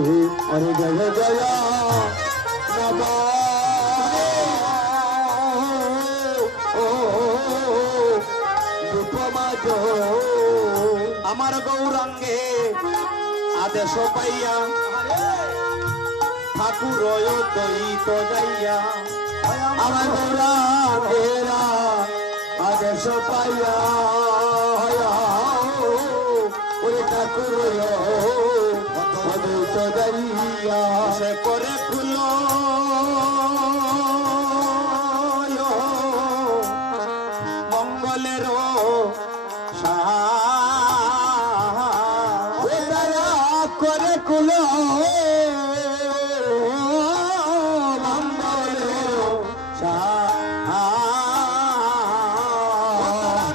अरे जय जय नमो रूपमाजो আমার গৌরাঙ্গে আদেশ পাইয়া ঠাকুর দইত যাইয়া আমার গৌরাঙ্গেরা আদেশ পাইয়া ওরে ঠাকুর দইত যাইয়া সে করে খুলো মঙ্গলের করে কুলো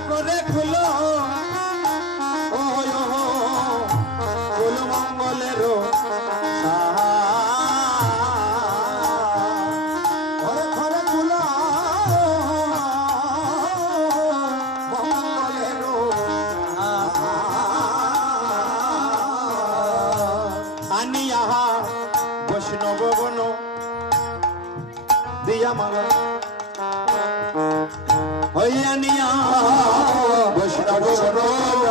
করে খুলো কুল মঙ্গলের ঘরে ঘরে কুলো মঙ্গলের আনিয়া বৈষ্ণব বন দিয়া মালা হইয়ানিয়া বৈষ্ণব বন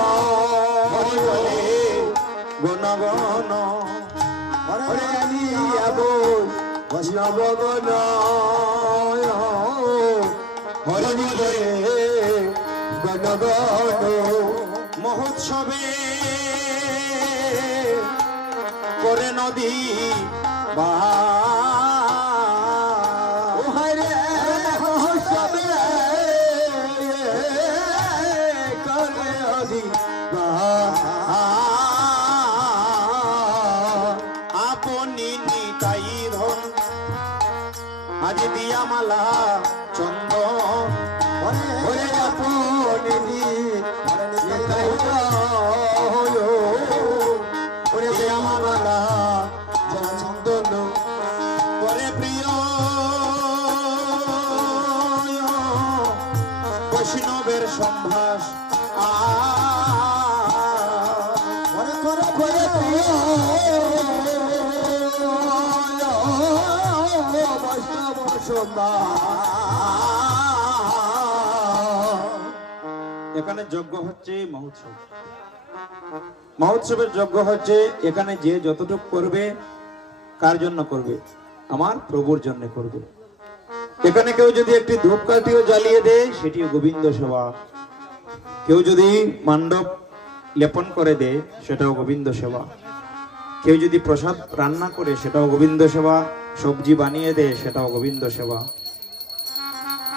হরি বলে গণ গণ হরে আনিয়া বৈষ্ণব বন হরি বলে গণ গণ মহোৎসবে করে নদী বা আপনি নিতাই ধন আজ দিয়া মালা চন্দন ওরে আপনি নিতাই ওরে দিয়া মালা চন্দন করে প্রিয় বৈষ্ণবের সম্ভাস এখানে যজ্ঞ হচ্ছে মহোৎসব মহোৎসবের যজ্ঞ হচ্ছে এখানে যে যতটুকু করবে কার জন্য করবে আমার প্রভুর জন্য করবে এখানে কেউ যদি একটি ধূপকাঠিও জ্বালিয়ে দেয় সেটিও গোবিন্দ সেবা কেউ যদি মণ্ডপ লেপন করে দেয় সেটাও গোবিন্দ সেবা কেউ যদি প্রসাদ রান্না করে সেটাও গোবিন্দ সেবা সবজি বানিয়ে দেয় সেটাও গোবিন্দ সেবা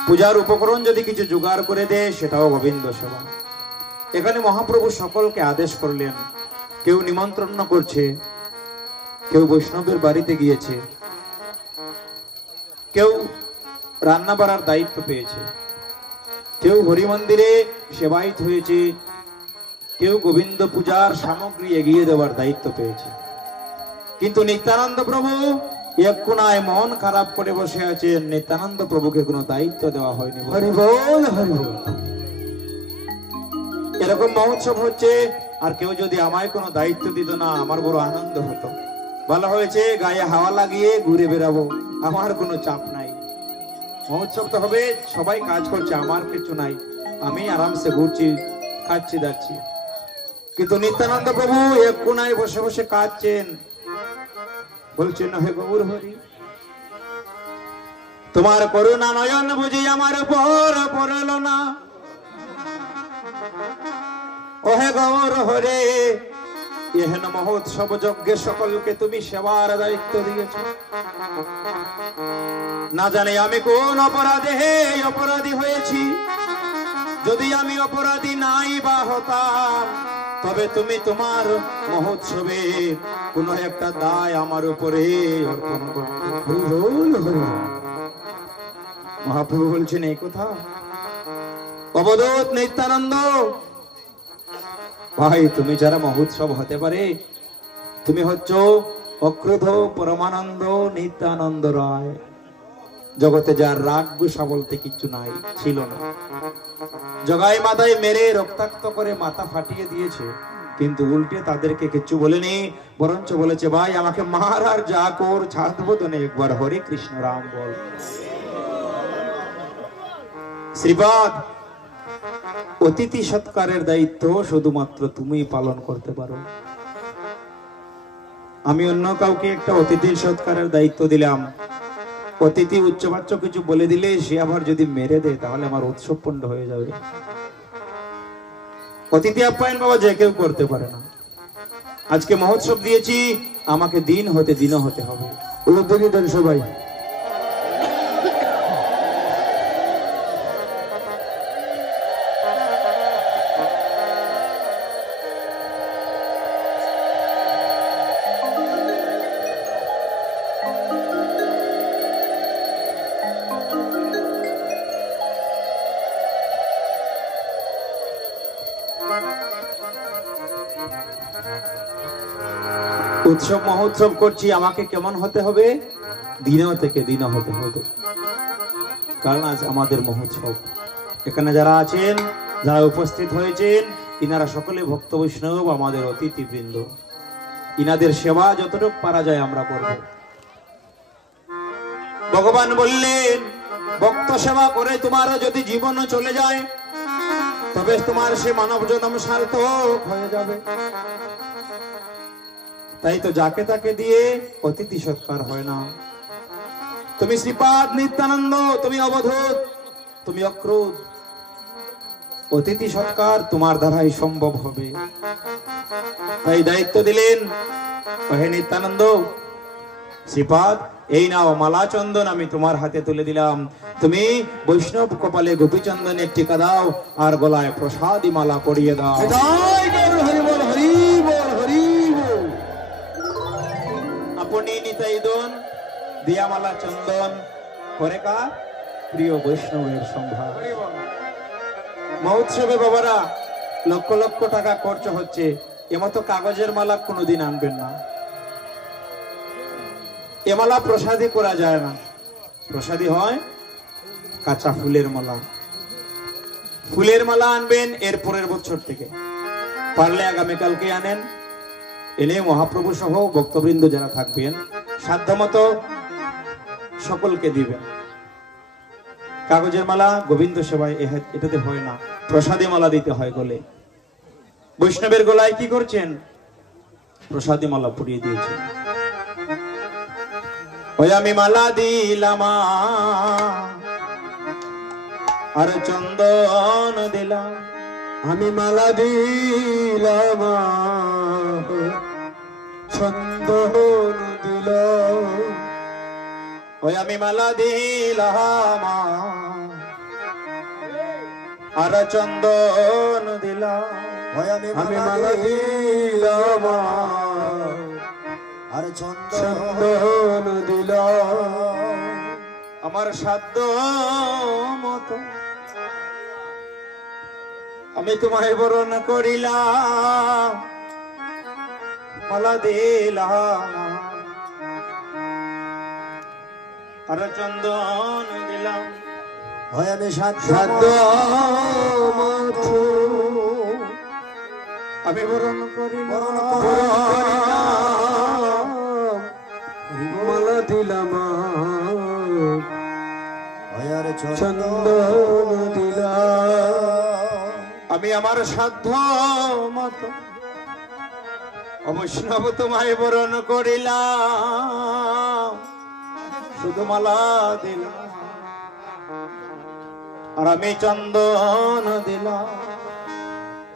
পূজার উপকরণ যদি কিছু জোগাড় করে দেয় সেটাও গোবিন্দ সেবা এখানে মহাপ্রভু সকলকে আদেশ করলেন কেউ নিমন্ত্রণ করছে কেউ বৈষ্ণবের বাড়িতে গিয়েছে কেউ রান্না বাড়ার দায়িত্ব পেয়েছে কেউ হরি মন্দিরে সেবায়িত হয়েছে কেউ গোবিন্দ পূজার সামগ্রী এগিয়ে দেওয়ার দায়িত্ব পেয়েছে কিন্তু নিত্যানন্দ প্রভু এক কোনায় মন খারাপ করে বসে আছেন নিত্যানন্দ প্রভুকে কোনো দায়িত্ব দেওয়া হয়নি হরি বল হরি বল এরকম মহোৎসব হচ্ছে আর কেউ যদি আমায় কোনো দায়িত্ব দিত না আমার বড় আনন্দ হতো ভালো হয়েছে গায়ে হাওয়া লাগিয়ে ঘুরে বেরাবো আমার কোনো চাপ নাই মহোৎসব তো হবে সবাই কাজ করছে আমার কিছু নাই আমি আরামসে ঘুরছি খাচ্ছি যাচ্ছি কিন্তু নিত্যানন্দ প্রভু এক কোনায় বসে বসে কাঁদছেন বলছেন হে গৌর হরি তোমার করুণা নয়ন বুঝি আমার উপর পড়ল না ও হে গৌর হরে এহেন মহোৎসব যজ্ঞে সকলকে তুমি সেবার দায়িত্ব দিয়েছ না জানি আমি কোন অপরাধী হয়েছি যদি আমি অপরাধী নাই বা হতাম তবে তুমি তোমার মহোৎসবে কোন একটা দায় আমার উপরে অর্পণ করতে মহাপ্রভু বলছেন এই কথা অবধূত নিত্যানন্দ ভাই তুমি যারা মহোৎসব হতে পারে তুমি হচ্ছ অক্রোধ পরমানন্দ নিত্যানন্দ রায় জগতে যার রাগ গুসা বলতে কিছু নাই ছিল না জগাই মাথায় মেরে রক্তাক্ত করে মাথা ফাটিয়ে দিয়েছে কিন্তু উল্টে তাদেরকে কিছু বলেনি, বরঞ্চ বলেছে ভাই আমাকে মার আর যা কর, ছাড় দেবো তো না, একবার হরে কৃষ্ণ রাম বল। শ্রীপাদ, অতিথি সৎকারের দায়িত্ব শুধুমাত্র তুমি পালন করতে পারো। আমি অন্য কাউকে একটা অতিথি সৎকারের দায়িত্ব দিলাম, অতিথি উচ্চবাচ্য কিছু বলে দিলে সে আবার যদি মেরে দেয় তাহলে আমার উৎসব পণ্ড হয়ে যাবে। অতিথি আপ্যায়ন বাবা যে কেউ করতে পারে না। আজকে মহোৎসব দিয়েছি, আমাকে দিন হতে হবে। উদ্যোগী দেন সবাই। উৎসব মহোৎসব করছি, আমাকে কেমন হতে হবে? দিন হতে হবে। কারণ আজ আমাদের মহোৎসব। এখানে যারা আছেন, যারা উপস্থিত হয়েছেন, ইনারা সকলে ভক্ত বৈষ্ণব, আমাদের অতিথিবৃন্দ। ইনাদের সেবা যতটুকু পারা যায় আমরা করব। ভগবান বললেন, ভক্ত সেবা করে তোমার যদি জীবনও চলে যায়, তবে তোমার সে মানব জন্ম সার্থক হয়ে যাবে। তাই তো যাকে তাকে দিয়ে অতিথি সৎকার হয় না। তুমি শ্রীপাদ নিত্যানন্দ, তুমি অবধূত, তুমি অক্রোধ, অতিথি সৎকার তোমার দ্বারাই সম্ভব হবে। তাই দায়িত্ব দিলেন, হে নিত্যানন্দ, শ্রীপাদ এই নাও মালা চন্দন আমি তোমার হাতে তুলে দিলাম, তুমি বৈষ্ণব কপালে গোপীচন্দনের টিকা দাও আর গলায় প্রসাদী মালা পরিয়ে দাও। আপনি নিতাই দন দিয়ামালা চন্দন করে কার প্রিয় বৈষ্ণবের সম্ভার। মহোৎসবে বাবারা লক্ষ লক্ষ টাকা খরচ হচ্ছে, এমতো কাগজের মালা কোনোদিন আনবেন না। এ মালা প্রসাদী করা যায় না, প্রসাদী হয় কাঁচা ফুলের মালা। ফুলের মালা আনবেন এর পরের বছর থেকে, পারলে আগামীকালকে আনেন, এনে মহাপ্রভু সহ ভক্তবৃন্দ যারা থাকবেন সাধ্যমতো সকলকে দিবেন। কাগজের মালা গোবিন্দ সেবায় এটাতে হয় না, প্রসাদী মালা দিতে হয় গলে। বৈষ্ণবের গলায় কি করছেন? প্রসাদী মালা পরিয়ে দিয়েছেন। ওই আমি মালা দিলাম আর চন্দন দিলাম, আমি মালা দিলাম চন্দন দিলাম, ওই আমি মালা দিলাম আর চন্দন দিলাম, ওই আমি মালা দিলাম আর চন্দন দিলাম। আমার সাধ্য মতো আমি তোমায় বরণ করিলাম, মালা দিলাম আর চন্দন দিলাম, হয় আমি সাধ্য মতো আমি বরণ করিলাম, মালা দিলাম আর চন্দন দিলাম। আমি আমার সাধ্য মতো বৈষ্ণব তোমায় বরণ করিলাম, শুধু মালা দিলাম আর আমি চন্দন দিলাম।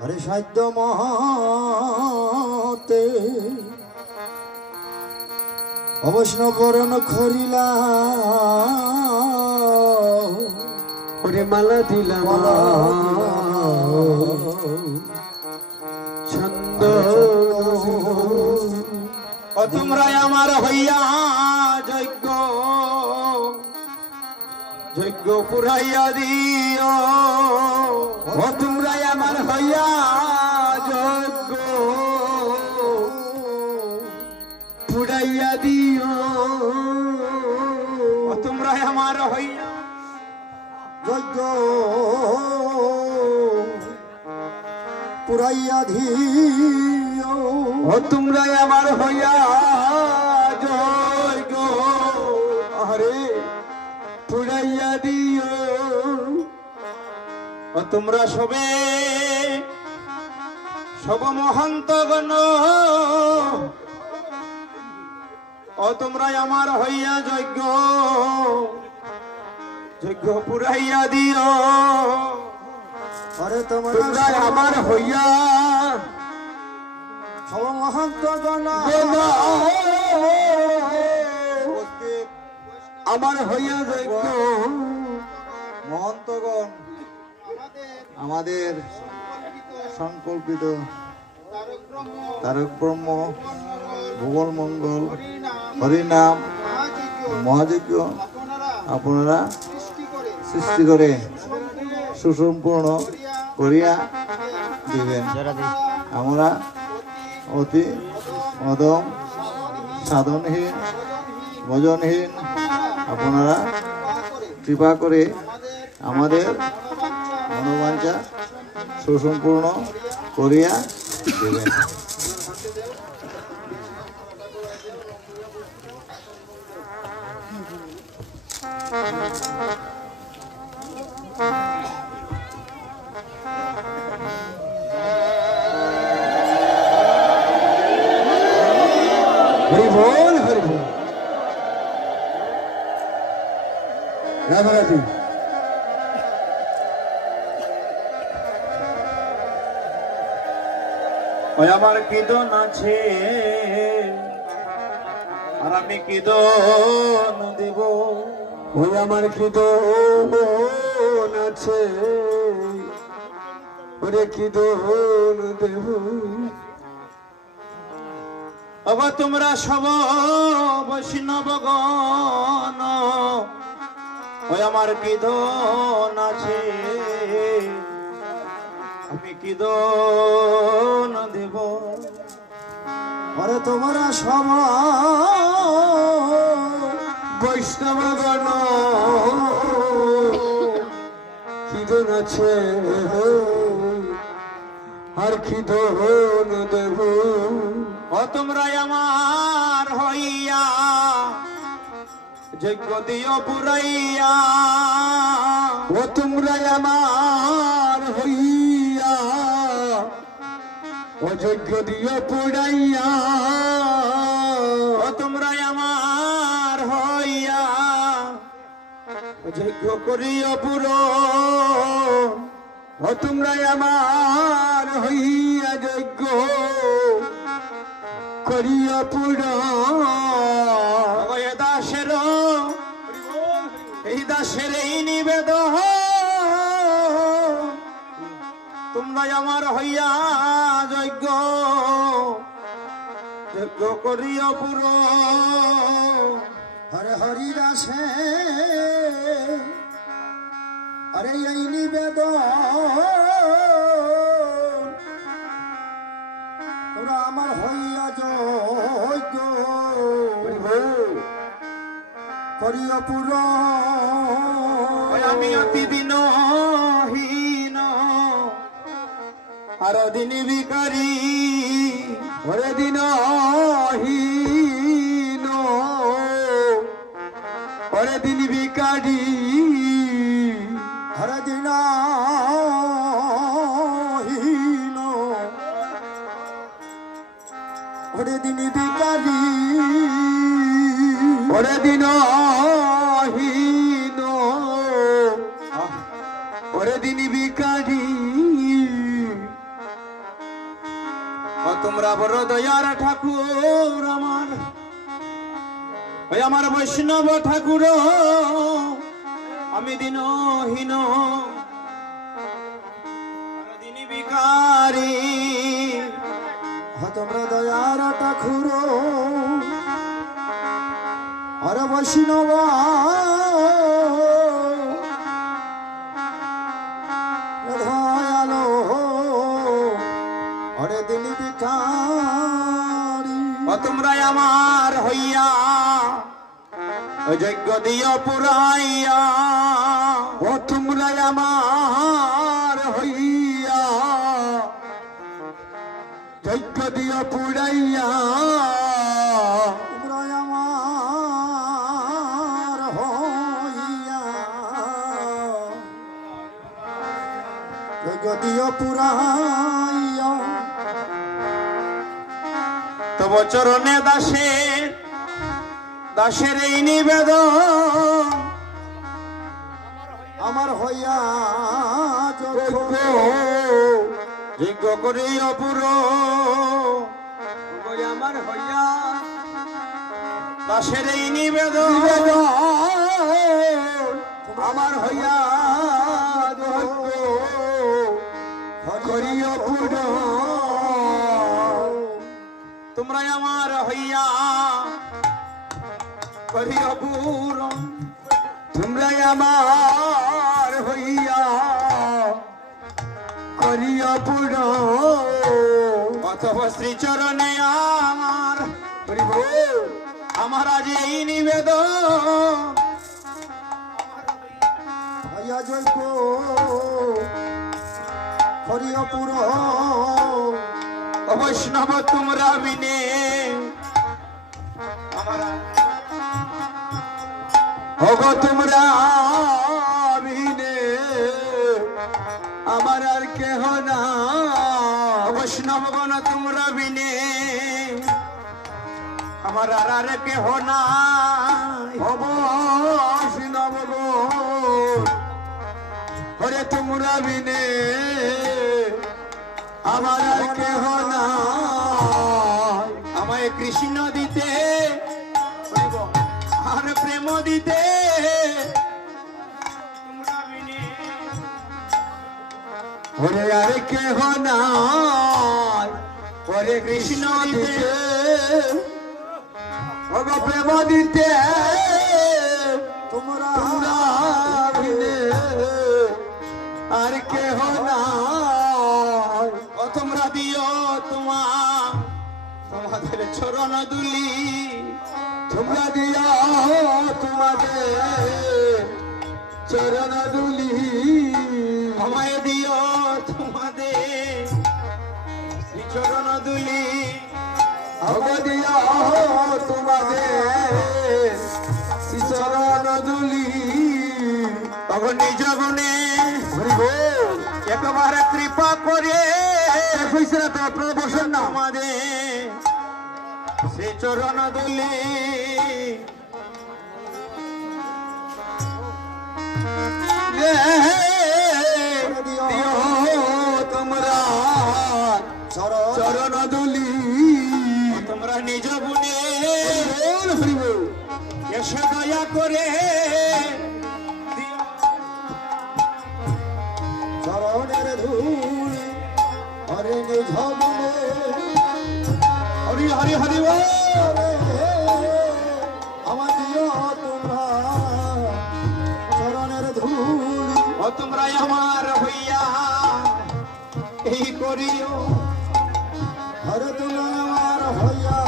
আরে সাধ্য মহতে অবৈষ্ণব বরণ করিলাম, ওরে মালা দিলাম ও তোমরা আমার হইয়া যজ্ঞ যজ্ঞ পুরাইয়া দিও, ও তোমরা আমার হইয়া যজ্ঞ পুরাইয়া দিও, ও তোমরা আমার হইয়া যজ্ঞ পুরাইয়া পুরাইয়া দিও ও তোমরা আমার হইয়া জয় গো আরে পুরাইয়া দিও ও তোমরা সবে সব মহন্ত গণ ও তোমরা আমার হইয়া যজ্ঞ যজ্ঞ পুরাইয়া দিও আরে তোমরা আমার হইয়া সব মহন্ত গণ আমার হইয়া যজ্ঞ মহন্তগণ আমাদের সংকল্পিত তারক ব্রহ্ম ভূগোল মঙ্গল হরিনাম মহাযজ্ঞ আপনারা সৃষ্টি করে সুসম্পূর্ণ করিয়া দিবেন। আমরা অতি অদম সাধনহীন ভজনহীন আপনারা কৃপা করে আমাদের মনোবাঞ্ছা সুসম্পূর্ণ করিয়া দেবেন। হরি বল হরি বল রাধা রাধি। ওই আমার কীর্তন আছে আর আমি কীর্তন দেব। ওই আমার কীর্তন আছে ওরে কীর্তন দেব। অবা তোমরা সব বৈষ্ণবগণ ওই আমার কীর্তন আছে আমি কীর্তন দেব। আরে তোমরা সব বৈষ্ণবগণ কীর্তন আছে আর কীর্তন দেব। ও তোমরা আমার হইয়া যজ্ঞ দিও পুরাইয়া। ও তোমরা আমার হইয়া ও যজ্ঞ দিও পুরাইয়া। ও তোমরা আমার হইয়া যজ্ঞ করিও পূরণ। ও তোমরা আমার হইয়া যজ্ঞ করিয়া পূরণ। দাসের এই দাসের এই নিবেদন তোমরা আমার হইয়া যজ্ঞ যজ্ঞ করিয়া পূরণ। হরে হরি দাসে আরে এই নিবেদন তোমরা আমার হইয়া যজ্ঞ করিয়া পূরণ। আমি অতি দিনহীন আর দিন ভিখারি। ওরে দিনহীন ওরে দিন ভিখারি। হরে দিনহীন ওরে দিন ভিখারি। ওরে দিনহীন ওরে দিন ভিখারি। তোমরা বড় দয়ার ঠাকুর আমার ওই আমার বৈষ্ণব ঠাকুর আমি দিনহীন দিন ভিখারি। তোমরা দয়ার ঠাকুর হরে বৈষ্ণব দয়ালো হরে দিন ভিখারি। তোমরা আমার হইয়া যজ্ঞ দিও পুরাইয়া। ও তোমরা আমার হইয়া করিও পুড়াইয়া তোমরা আমার হইয়া যদিও পুরাইয়া তব চরণে দাসের এই নিবেদন আমার হইয়া যখন যজ্ঞ করি অপুর আমার হইয়া দাসের এই নিবেদন আমার হইয়া যজ্ঞ করি অপুর তোমরা আমার হইয়া করি অপুর তোমরা আমার হইয়া করিয়া পুরো অথবা শ্রীচরণে আমার আজ এই নিবেদন হইয়া যজ্ঞ করিয়া পুরো বৈষ্ণব তোমরা বিনে হব তোমরা বিনে আমার আর কেহ না বৈষ্ণবগণ তোমরা বিনে আমার আর কেহ না হব বৈষ্ণবগণ হরে তোমরা বিনে আমার আর কেহ না আমায় কৃষ্ণ দিতে আর প্রেম দিতে ওরে আর কেহ নাই ওরে কৃষ্ণ দিতে ওগো প্রেম দিতে তোমরা বিনে আর কেহ নাই ও তোমরা দিও তোমাদের চরণ দুলি তোমরা দিও তোমাদের চরণ দুলি আমায় দিও তোমাদের চরণ দুলি দিও তোমাদের চরণ দুলি তখন নিজ গুণে একবার কৃপা করে আপনারা বসেন না আমাদের সে চরণ দুলি তোমরা চরণ দুলি তোমরা নিজ গুণে এসে দয়া করে চরণের ধূল হরে নিজ গুণে হরি হরি হরি আমার দিও তোমরা চরণের ধূল ও তোমরা আমার হইয়া এই করিও হরে তোমরা আমার হইয়া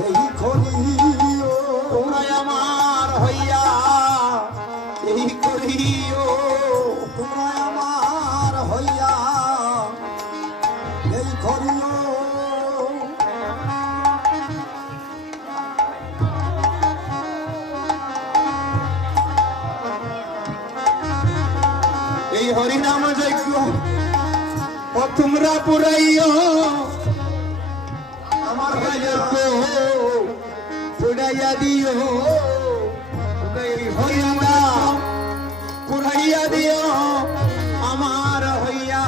এই করিও তোমরা আমার হইয়া এই করিও তোমরা আমার হইয়া এই করিও এই হরিনাম যজ্ঞ ও তোমরা পুরাইও আমার যজ্ঞ পুরাইয়া দিও এই হরিনাম পুরাইয়া দিও আমার হইয়া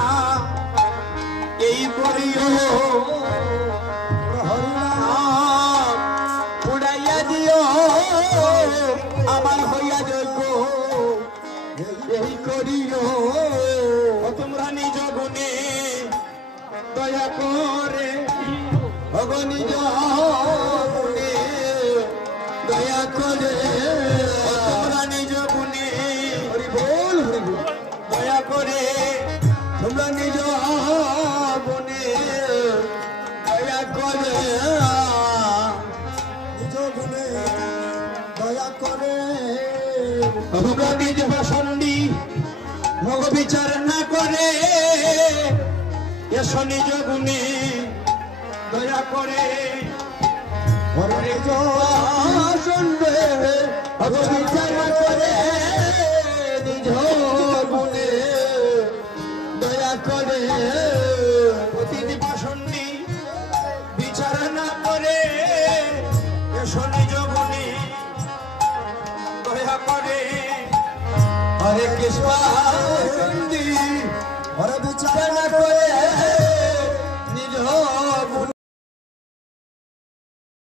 এই করিও হরিনাম পুরাইয়া দিও আমার হইয়া যজ্ঞ এই করিও তোমরা নিজ গুণে দয়া করে নিজ গুণে দয়া করে তোমরা নিজ গুণে হরি বল দয়া করে তোমরা নিজ গুণে দয়া করে নিজ গুণে দয়া করে তোমরা নিজ ভাষণী ভোগ বিচার না করে এসো নিজ গুণে দয়া করে হরে শুনবে বিচার করে নিজ গুণে দয়া করে প্রতিটি বাসন্ডি বিচার না করে এসো নিজ গুণে দয়া করে হরে কৃষ্ণ হরে বিচার দয়া করে নিজ